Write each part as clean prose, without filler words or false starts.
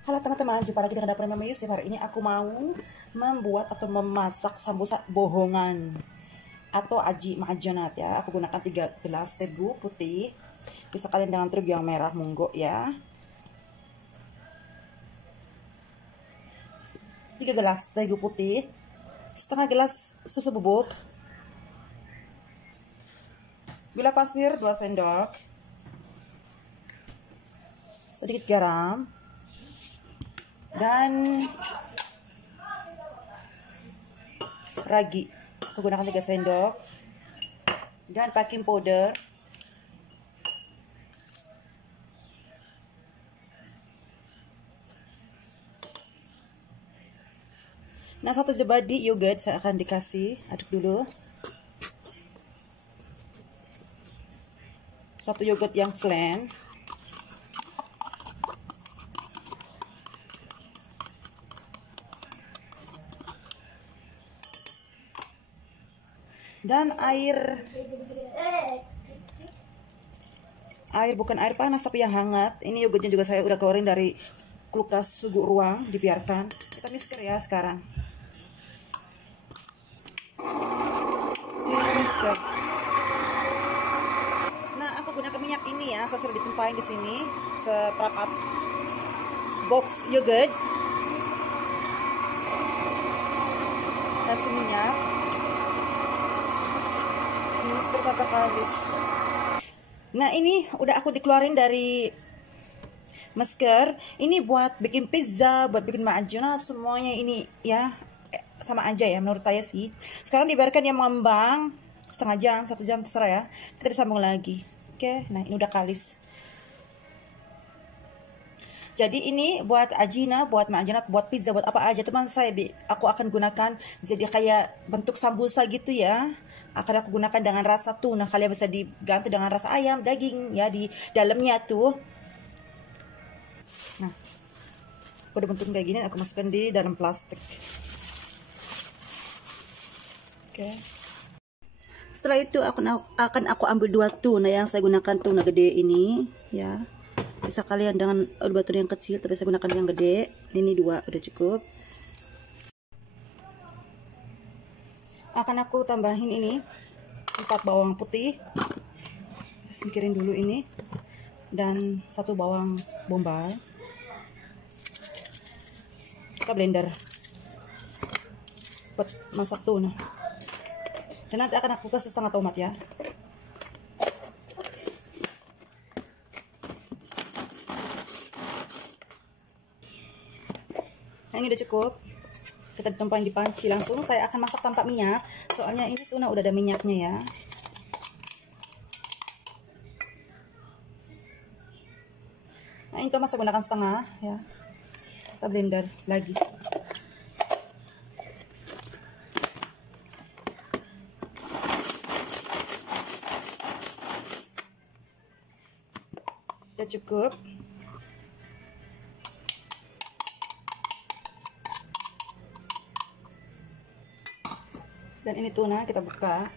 Halo teman-teman, jumpa lagi dengan Dapur Mama Yusuf. Hari ini aku mau membuat atau memasak sambusa bohongan atau aji majanat ya. Aku gunakan 3 gelas terigu putih. Bisa kalian dengan terigu yang merah, monggo ya. 3 gelas terigu putih, setengah gelas susu bubuk, gula pasir 2 sendok, sedikit garam, dan ragi. Aku gunakan 3 sendok, dan baking powder nah 1 jebadi yogurt saya akan dikasih. Aduk dulu. 1 yogurt yang plain, dan air bukan air panas tapi yang hangat. Ini yogurtnya juga saya udah keluarin dari kulkas suhu ruang, dibiarkan. Kita mixer ya sekarang. Mixer. Nah, aku gunakan minyak ini ya, saya sudah ditumpahin di sini seperempat box yogurt. Kasih minyak. Mixer sampai habis. Nah, ini udah aku dikeluarin dari masker. Ini buat bikin pizza, buat bikin ma'ajanat, semuanya ini ya sama aja ya menurut saya sih. Sekarang dibiarkan dia mengembang setengah jam, 1 jam terserah ya. Kita disambung lagi. Oke, nah ini udah kalis. Jadi ini buat ajina, buat ma'ajanat, buat pizza, buat apa aja teman saya. Aku akan gunakan jadi kayak bentuk sambusa gitu ya. Akan aku gunakan dengan rasa tuna. Kalian bisa diganti dengan rasa ayam, daging ya di dalamnya tuh. Nah, udah bentuk kayak gini, aku masukkan di dalam plastik. Oke. Setelah itu akan aku ambil 2 tuna yang saya gunakan, tuna gede ini ya. Bisa kalian dengan batu yang kecil, tapi saya gunakan yang gede. Ini 2 udah cukup. Akan aku tambahin ini 4 bawang putih. Saya singkirin dulu ini. Dan 1 bawang bombay. Kita blender buat masak tuna. Dan nanti akan aku kasih setengah tomat ya. Nah, ini udah cukup. Kita ditumpahin di panci langsung. Saya akan masak tanpa minyak, soalnya ini tuna udah ada minyaknya ya. Nah, ini tomat saya gunakan setengah ya. Kita blender lagi. Udah cukup. Dan ini tuna kita buka.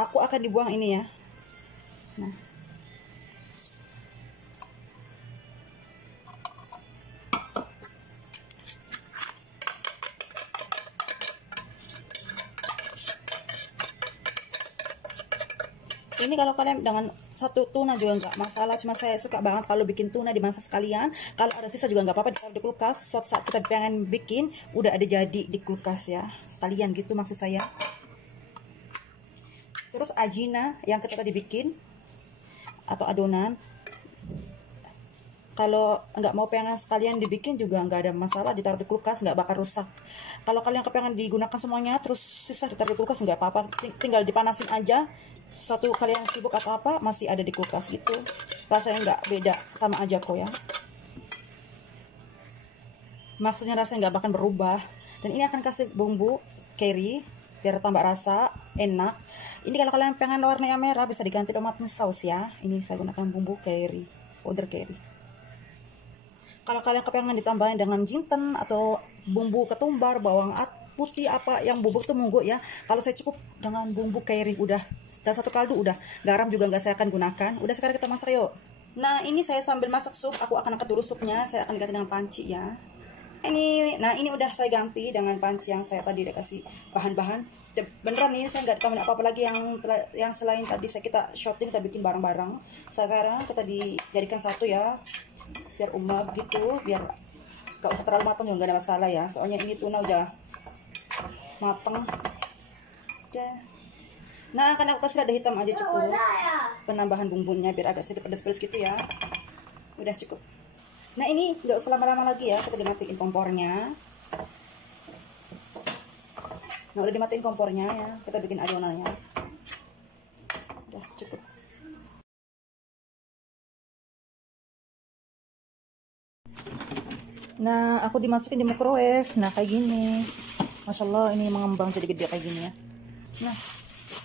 Aku akan dibuang ini ya. Nah. Ini kalau kalian dengan 1 tuna juga nggak masalah. Cuma saya suka banget kalau bikin tuna dimasak sekalian. Kalau ada sisa juga nggak apa-apa, ditaruh di kulkas. Suatu saat kita pengen bikin, udah ada jadi di kulkas ya. Sekalian gitu maksud saya. Terus ajina yang kita tadi bikin atau adonan, kalau nggak mau pengen sekalian dibikin juga nggak ada masalah, ditaruh di kulkas nggak bakal rusak. Kalau kalian kepengen digunakan semuanya terus sisa ditaruh di kulkas nggak apa-apa, tinggal dipanasin aja. Satu kalian sibuk atau apa masih ada di kulkas gitu. Rasanya nggak beda, sama aja kok ya. Maksudnya rasanya nggak bakal berubah. Dan ini akan kasih bumbu kari biar tambah rasa enak. Ini kalau kalian pengen warnanya merah bisa diganti tomat saus ya. Ini saya gunakan bumbu kari, powder kari. Kalau kalian kepengen ditambahin dengan jinten atau bumbu ketumbar, bawang putih apa yang bubuk tuh monggo ya. Kalau saya cukup dengan bumbu kari udah. Dan 1 kaldu udah. Garam juga nggak saya akan gunakan. Udah, sekarang kita masak yuk. Nah, ini saya sambil masak sup, aku akan angkat dulu supnya, saya akan ganti dengan panci ya. Ini udah saya ganti dengan panci yang saya tadi udah kasih bahan-bahan. Beneran nih, saya nggak tambahin apa-apa lagi yang selain tadi kita shooting, kita bikin bareng-bareng. Sekarang kita dijadikan satu ya, biar begitu, biar gak usah terlalu matang juga, nggak ada masalah ya. Soalnya ini tuna udah matang. Oke. Nah, karena aku kasih lada hitam aja cukup. Penambahan bumbunya biar agak sedikit pedas-pedas gitu ya. Udah cukup. Nah, ini nggak usah lama-lama lagi ya, kita dimatiin kompornya. Nah, udah dimatiin kompornya ya, kita bikin adonannya. Udah cukup. Nah, aku dimasukin di microwave. Nah, kayak gini. Masya Allah, ini mengembang jadi gede kayak gini ya. Nah,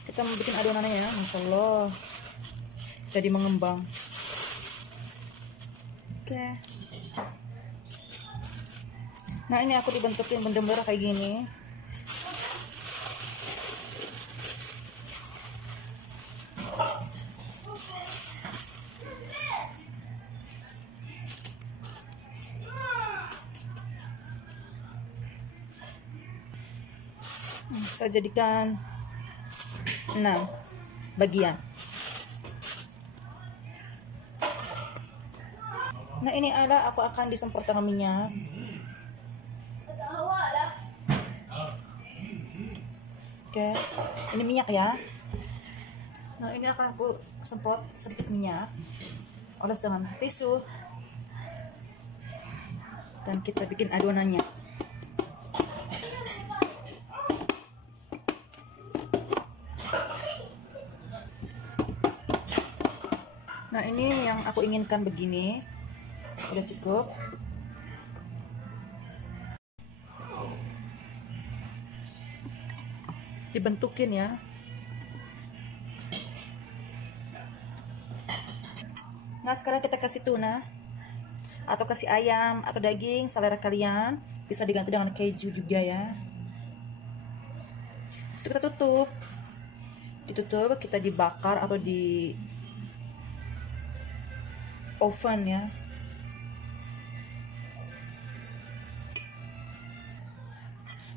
kita mau bikin adonannya ya. Masya Allah, jadi mengembang. Oke. Nah, ini aku dibentukin bener-bener kayak gini. Saya jadikan 6 bagian. Nah, ini ada aku akan disemprot dengan minyak. Oke, ini minyak ya. Nah, ini akan aku semprot sedikit minyak, oles dengan tisu, dan kita bikin adonannya. Nah, ini yang aku inginkan begini, udah cukup. Dibentukin ya. Nah, sekarang kita kasih tuna atau kasih ayam atau daging selera kalian, bisa diganti dengan keju juga ya. Terus kita ditutup, kita dibakar atau di oven ya.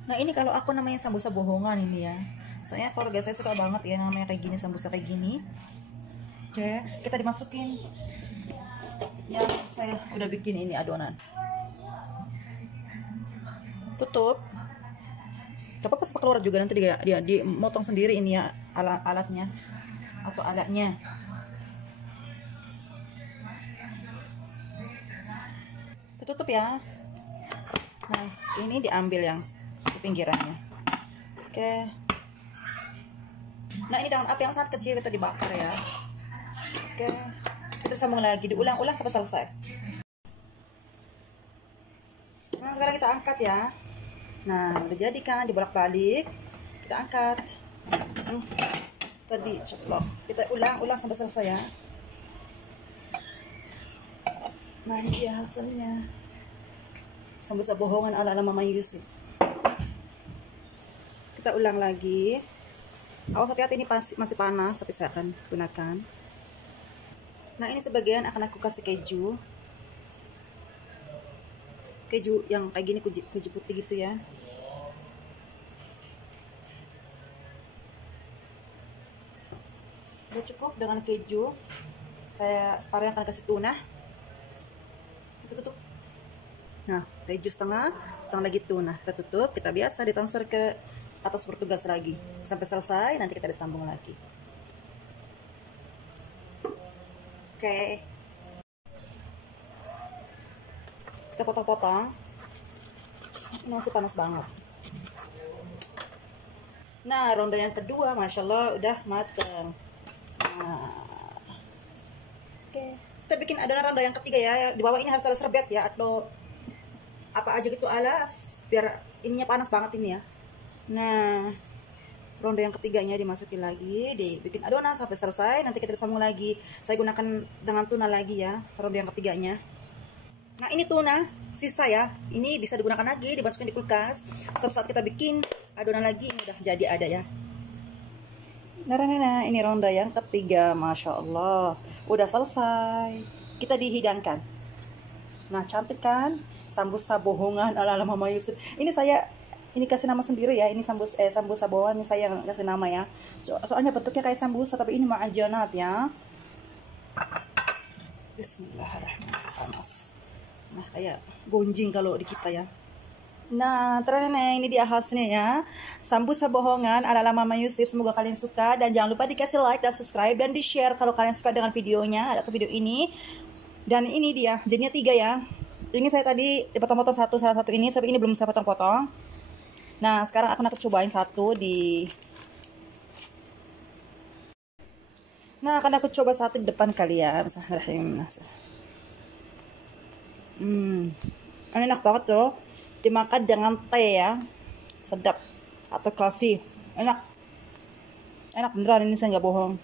Nah, ini kalau aku namanya sambusa bohongan ini ya. Soalnya keluarga saya suka banget ya namanya kayak gini, sambusa kayak gini. Oke, kita dimasukin. Ya, saya udah bikin ini adonan. Tutup. Gak apa-apa sepak keluar juga, nanti dia dimotong sendiri ini ya alatnya atau alatnya. Tutup ya. Nah, ini diambil yang di pinggirannya. Oke. Nah, ini dengan api yang sangat kecil kita dibakar ya. Oke, kita sambung lagi, diulang-ulang sampai selesai. Nah, sekarang kita angkat ya. Nah, udah jadi kan, dibolak-balik, kita angkat. Tadi ceplok, kita ulang-ulang sampai selesai ya. Nah, ini dia hasilnya, sambusa bohongan ala-ala Mama Yusuf. Kita ulang lagi. Awas hati-hati, ini masih panas, tapi saya akan gunakan. Nah, ini sebagian akan aku kasih keju yang kayak gini, keju putih gitu ya. Udah cukup dengan keju. Saya separuhnya akan kasih tuna. Kita tutup. Nah, keju setengah lagi tuna. Kita tutup, kita biasa ditransfer ke atas bertugas lagi sampai selesai, nanti kita disambung lagi. Oke. Kita potong-potong. Ini masih panas banget. Nah, ronde yang kedua, Masya Allah, udah mateng. Nah, oke. Kita bikin adonan ronde yang ketiga ya. Di bawah ini harus ada serbet ya, atau apa aja gitu alas, biar ininya panas banget ini ya. Nah, ronde yang ketiganya dimasukin lagi, dibikin adonan sampai selesai, nanti kita sambung lagi. Saya gunakan dengan tuna lagi ya, ronde yang ketiganya. Nah, ini tuna sisa ya, ini bisa digunakan lagi, dimasukin di kulkas. Suatu saat kita bikin adonan lagi, ini udah jadi ada ya. Nah, ini ronde yang ketiga, Masya Allah, udah selesai. kita dihidangkan. Nah, cantik kan? Sambusa bohongan ala-ala Mama Yusuf. Ini kasih nama sendiri ya. Ini sambusa bohongan, ini saya yang kasih nama ya. Soalnya bentuknya kayak sambusa tapi ini ma'ajanat ya. Bismillahirrahmanirrahim. Panas. Nah, kayak gonjing kalau di kita ya. Nah, ternyata ini dia hasilnya ya. Sambusa bohongan ala Mama Yusuf. Semoga kalian suka. Dan jangan lupa dikasih like dan subscribe. Dan di share kalau kalian suka dengan videonya atau video ini. Dan ini dia. Jadinya 3 ya. Ini saya tadi dipotong-potong salah satu ini. Tapi ini belum saya potong-potong. Nah, sekarang akan aku cobain satu di... Nah, akan aku coba satu di depan kalian. Bismillahirrahmanirrahim. Ini enak banget tuh. Dimakan dengan teh ya, sedap, atau kopi, enak beneran, ini saya nggak bohong.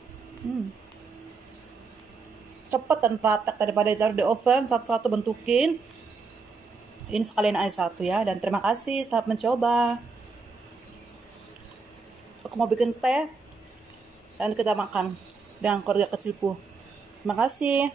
Cepet dan praktek daripada ditaruh di oven satu-satu bentukin. Ini sekalian aja satu ya. Dan terima kasih saat mencoba. Aku mau bikin teh dan kita makan dengan keluarga kecilku. Terima kasih.